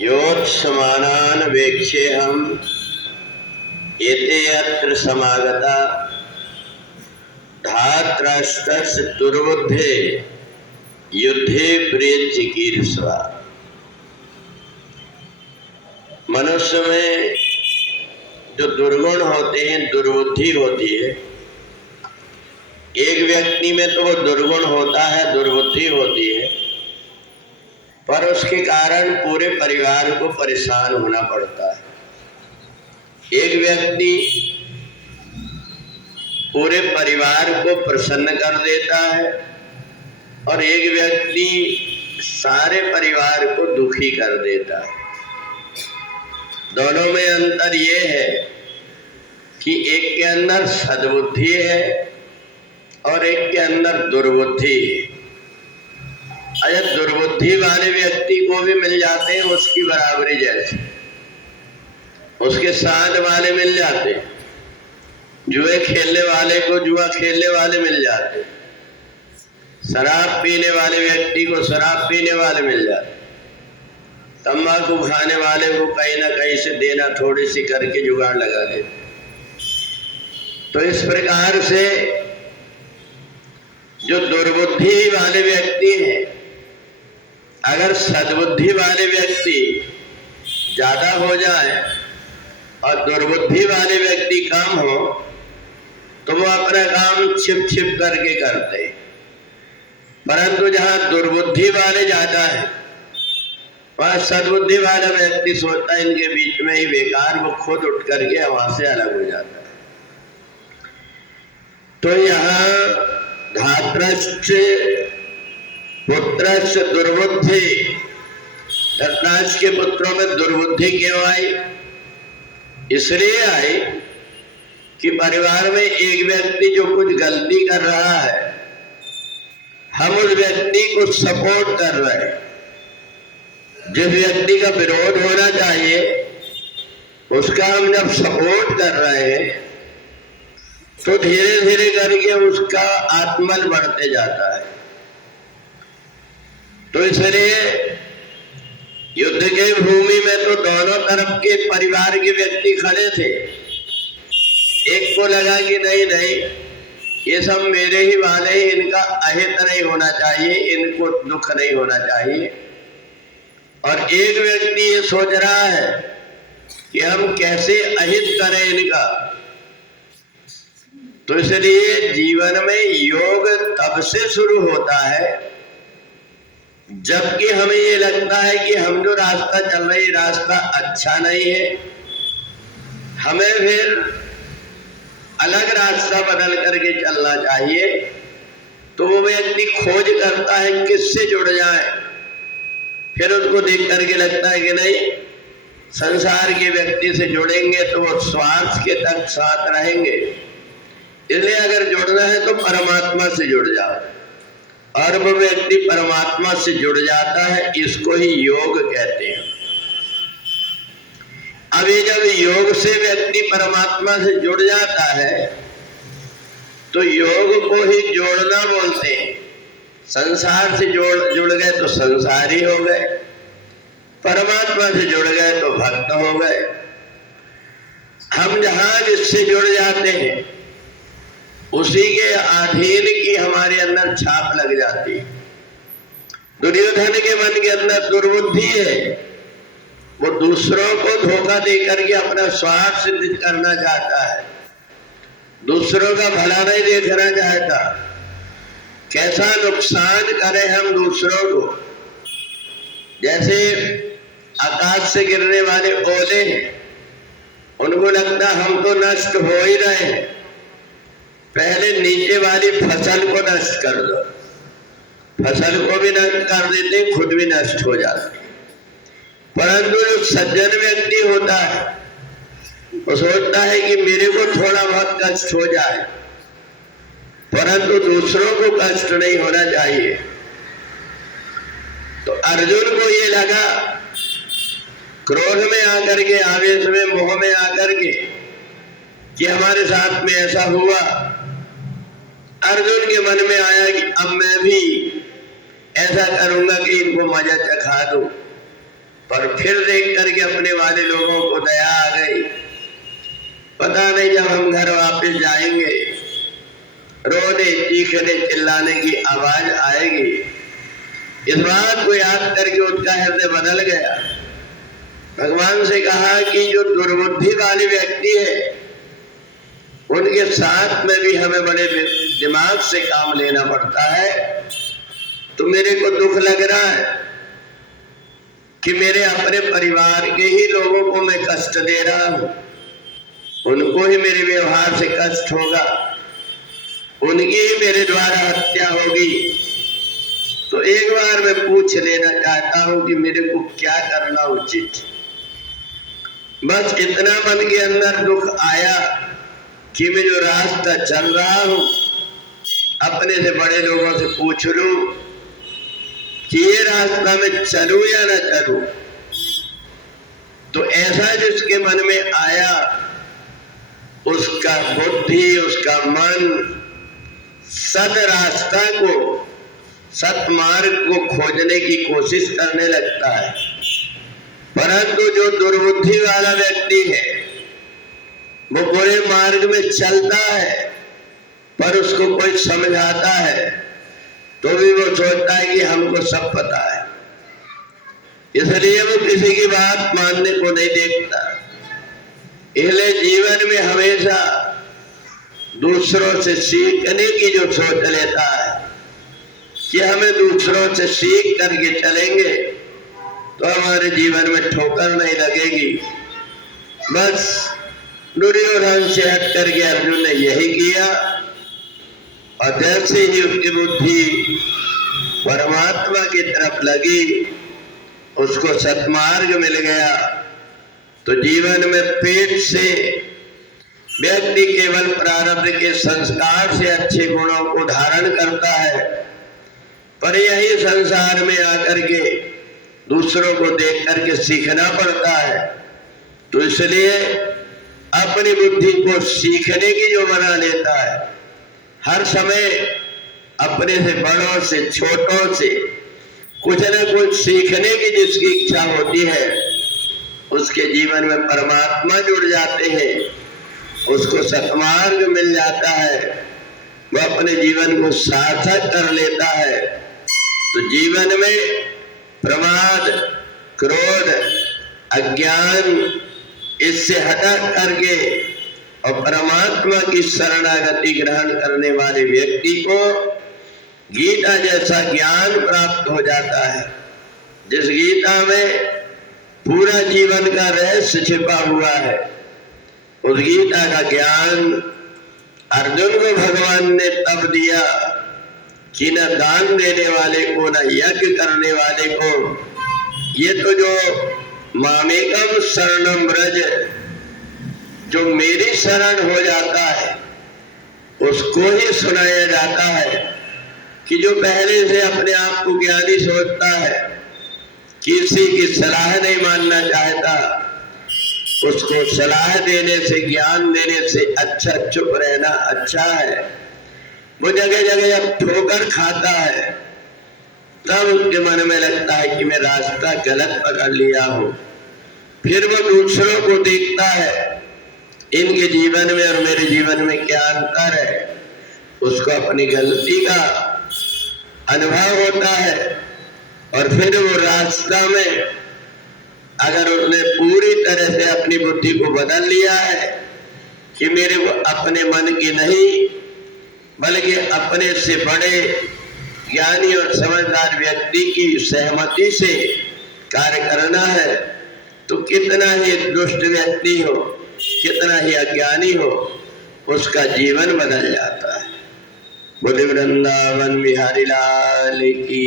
योत्समानान् वेक्ष्येऽहम् एते अत्र समागता धातराष्ट्रस्य दुर्बुद्धे युद्धे प्रियचिकीर्षा। मनुष्य में जो दुर्गुण होते हैं, दुर्बुद्धि होती है। एक व्यक्ति में तो वो दुर्गुण होता है, दुर्बुद्धि होती है, पर उसके कारण पूरे परिवार को परेशान होना पड़ता है। एक व्यक्ति पूरे परिवार को प्रसन्न कर देता है और एक व्यक्ति सारे परिवार को दुखी कर देता है। दोनों में अंतर ये है कि एक के अंदर सद्बुद्धि है और एक के अंदर दुर्बुद्धि है। अगर दुर्बुद्धि वाले व्यक्ति को भी मिल जाते हैं उसकी बराबरी जैसे, उसके साथ वाले मिल जाते, जुए खेलने वाले को जुआ खेलने वाले मिल जाते, शराब पीने वाले व्यक्ति को शराब पीने वाले मिल जाते, तंबाकू खाने वाले को कहीं ना कहीं से देना थोड़ी सी करके जुगाड़ लगा देते। तो इस प्रकार से जो दुर्बुद्धि वाले व्यक्ति हैं, अगर सद्बुद्धि वाले व्यक्ति ज्यादा हो जाए और दुर्बुद्धि वाले व्यक्ति कम हो तो वो अपना काम छिप छिप करके करते। परंतु जहां दुर्बुद्धि वाले ज्यादा है वहां सद्बुद्धि वाला व्यक्ति सोचता है इनके बीच में ही बेकार, वो खुद उठ करके वहां से अलग हो जाता है। तो यहाँ धातृष्ट पुत्रस्य दुर्बुद्धि, धृतराष्ट्र के पुत्रों में दुर्बुद्धि क्यों आई? इसलिए आई कि परिवार में एक व्यक्ति जो कुछ गलती कर रहा है, हम उस व्यक्ति को सपोर्ट कर रहे हैं। जिस व्यक्ति का विरोध होना चाहिए उसका हम जब सपोर्ट कर रहे हैं तो धीरे धीरे करके उसका आत्मबल बढ़ते जाता है। तो इसलिए युद्ध के भूमि में तो दोनों तरफ के परिवार के व्यक्ति खड़े थे। एक को लगा कि नहीं नहीं, ये सब मेरे ही वाले ही, इनका अहित नहीं होना चाहिए, इनको दुख नहीं होना चाहिए। और एक व्यक्ति ये सोच रहा है कि हम कैसे अहित करें इनका। तो इसलिए जीवन में योग तब से शुरू होता है जबकि हमें ये लगता है कि हम जो रास्ता चल रहे हैं रास्ता अच्छा नहीं है, हमें फिर अलग रास्ता बदल करके चलना चाहिए। तो वो व्यक्ति खोज करता है किससे जुड़ जाए। फिर उसको देख करके लगता है कि नहीं, संसार के व्यक्ति से जुड़ेंगे तो वो स्वार्थ के तक साथ रहेंगे, इसलिए अगर जुड़ना है तो परमात्मा से जुड़ जाओ। और वो व्यक्ति परमात्मा से जुड़ जाता है, इसको ही योग कहते हैं। अब ये जब योग से व्यक्ति परमात्मा से जुड़ जाता है तो योग को ही जोड़ना बोलते हैं। संसार से जुड़ गए तो संसारी हो गए, परमात्मा से जुड़ गए तो भक्त हो गए। हम जहां जिससे जुड़ जाते हैं उसी के अधीन की हमारे अंदर छाप लग जाती है। दुर्योधन के मन के अंदर दुर्बुद्धि है, वो दूसरों को धोखा देकर के अपना स्वार्थ सिद्ध करना चाहता है, दूसरों का भला नहीं देखना चाहता। कैसा नुकसान करें हम दूसरों को। जैसे आकाश से गिरने वाले ओले हैं, उनको लगता हम तो नष्ट हो ही रहे हैं, पहले नीचे वाली फसल को नष्ट कर दो। फसल को भी नष्ट कर देते, खुद भी नष्ट हो जाते। परंतु जो सज्जन व्यक्ति होता है वो सोचता है कि मेरे को थोड़ा बहुत कष्ट हो जाए, परंतु दूसरों को कष्ट नहीं होना चाहिए। तो अर्जुन को ये लगा, क्रोध में आकर के, आवेश में, मोह में आकर के कि हमारे साथ में ऐसा हुआ। अर्जुन के मन में आया कि अब मैं भी ऐसा करूंगा कि इनको मजा चखा दूं। पर फिर देख करके अपने वाले लोगों को दया आ गई। पता नहीं जब हम घर वापस जाएंगे रोने चीखने चिल्लाने की आवाज आएगी। इस बात को याद करके उनका हृदय बदल गया। भगवान से कहा कि जो दुर्बुद्धि वाले व्यक्ति है उनके साथ में भी हमें बड़े दिमाग से काम लेना पड़ता है। तो मेरे को दुख लग रहा है कि मेरे अपने परिवार के ही लोगों को मैं कष्ट दे रहा हूं, उनको ही मेरे व्यवहार से कष्ट होगा, उनकी ही मेरे द्वारा हत्या होगी। तो एक बार मैं पूछ लेना चाहता हूं कि मेरे को क्या करना उचित। बस इतना मन के अंदर दुख आया कि मैं जो रास्ता चल रहा हूं अपने से बड़े लोगों से पूछ लूं कि ये रास्ता में चलूं या ना चलूं। तो ऐसा जिसके मन में आया उसका बुद्धि उसका मन सद रास्ता को सतमार्ग को खोजने की कोशिश करने लगता है। परंतु जो दुर्बुद्धि वाला व्यक्ति है वो बुरे मार्ग में चलता है, पर उसको कोई समझाता है तो भी वो सोचता है कि हमको सब पता है, इसलिए वो किसी की बात मानने को नहीं देखता। इसलिए जीवन में हमेशा दूसरों से सीखने की जो सोच लेता है कि हमें दूसरों से सीख करके चलेंगे तो हमारे जीवन में ठोकर नहीं लगेगी। बस दुर्योधन से हट करके अर्जुन ने यही किया और जैसे ही उसकी बुद्धि परमात्मा की तरफ लगी उसको सतमार्ग मिल गया। तो जीवन में पेट से व्यक्ति केवल प्रारब्ध के संस्कार से अच्छे गुणों को धारण करता है, पर यही संसार में आकर के दूसरों को देख करके सीखना पड़ता है। तो इसलिए अपनी बुद्धि को सीखने की जो बना लेता है, हर समय अपने से बड़ों से छोटों से कुछ न कुछ सीखने की जिसकी इच्छा होती है उसके जीवन में परमात्मा जुड़ जाते हैं, उसको सतमार्ग मिल जाता है, वो अपने जीवन को सार्थक कर लेता है। तो जीवन में प्रमाद क्रोध अज्ञान इससे हटा करके और परमात्मा की शरणागति ग्रहण करने वाले व्यक्ति को गीता जैसा ज्ञान प्राप्त हो जाता है, जिस गीता में पूरा जीवन का रहस्य छिपा हुआ है। उस गीता का ज्ञान अर्जुन को भगवान ने तब दिया कि न दान देने वाले को न यज्ञ करने वाले को, ये तो जो मामेकम शरणम ब्रज, जो मेरी शरण हो जाता है उसको ही सुनाया जाता है। कि जो पहले से अपने आप को ज्ञानी सोचता है, किसी की सलाह नहीं मानना चाहता, उसको सलाह देने से ज्ञान देने से अच्छा चुप रहना अच्छा है। वो जगह जगह जब ठोकर खाता है तब उसके मन में लगता है कि मैं रास्ता गलत पकड़ लिया हूं। फिर वो दूसरों को देखता है, इनके जीवन में और मेरे जीवन में क्या अंतर है, उसको अपनी गलती का अनुभव होता है। और फिर वो रास्ता में अगर उसने पूरी तरह से अपनी बुद्धि को बदल लिया है कि मेरे को अपने मन की नहीं बल्कि अपने से बड़े ज्ञानी और समझदार व्यक्ति की सहमति से कार्य करना है, तो कितना ही दुष्ट व्यक्ति हो, कितना ही अज्ञानी हो, उसका जीवन बदल जाता है। बोले वृंदावन बिहारी लाल की।